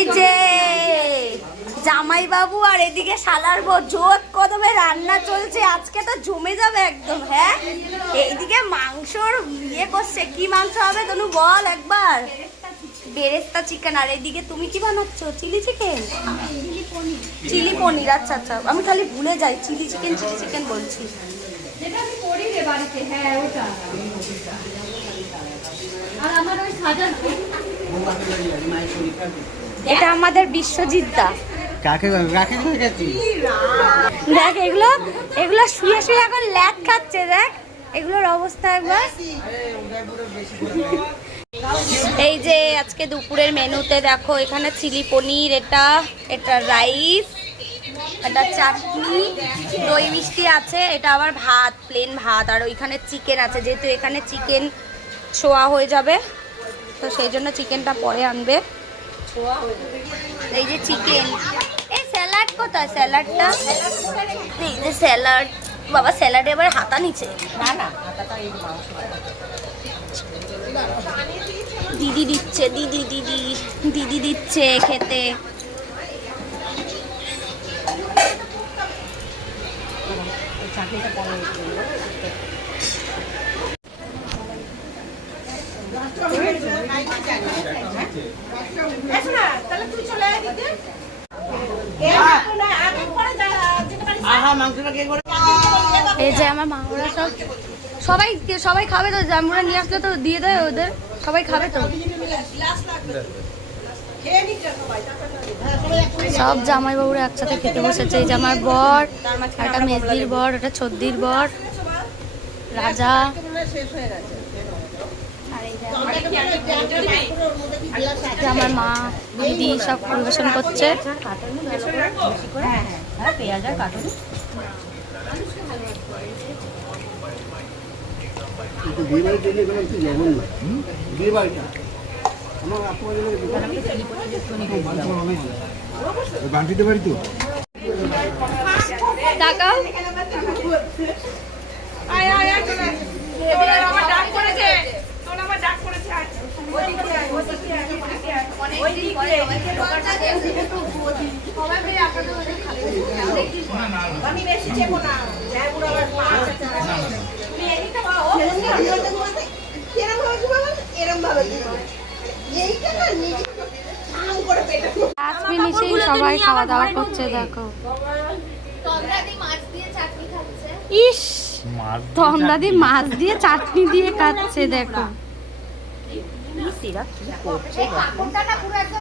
এই যে জামাই বাবু আর এদিকে শালার বউ জোর কদমে রান্না চলছে। আজকে তো জমে যাবে একদম। হ্যাঁ, এইদিকে মাংসর ইয়ে করছে। কি মাংস হবে তনু বল একবার? বেরেস্তা চিকেন। আর এইদিকে তুমি কি বানাচ্ছো? চিলি চিকেন, চিলি পনির। আচ্ছা আচ্ছা, আমি খালি ভুলে যাই চিলি চিকেন বলছি। যেটা আমি করি রে বাড়িতে। হ্যাঁ ওটা। আর আমার ওই সাজার এটা আমাদের বিশ্বজিৎ দা। কাকে কাকে গেছি দেখ এগুলো এগুলো শুয়ে শুয়ে এখন ল্যাদ খাচ্ছে। দেখ এগুলোর অবস্থা একবার। এই যে আজকে দুপুরের মেনুতে দেখো, এখানে চিলি পনির, এটা রাইস, এটা চাটনি, দই মিষ্টি আছে, এটা আবার ভাত, প্লেন ভাত, আর ওইখানে চিকেন আছে। যেহেতু এখানে চিকেন ছোয়া হয়ে যাবে, তো সেই জন্য চিকেনটা পরে আনবে। এই যে চিকেন। এই স্যালাড কোথায়? স্যালাডটা এই যে স্যালাড। বাবা স্যালাডে এবার হাতা নিচে। দিদি দিচ্ছে, দিদি দিচ্ছে খেতে। এই যে আমার মা ওরা সবাই খাবে তো। জামুরা নিয়ে আসলে তো দিয়ে দেয় ওদের, সবাই খাবে তো। সব জামাইবাবুরা একসাথে খেতে বসেছে। এই যে আমার বর, একটা মেজদির বর, একটা ছদ্দির বর, রাজা। আমার মা, দিদি সব পরিবেশন করছে। বান্টিতে পারি তো তাকাও। সবাই খাওয়া দাওয়া করছে। দেখো ইস, তন্দাদি মাছ দিয়ে চাটনি দিয়ে খাচ্ছে। দেখো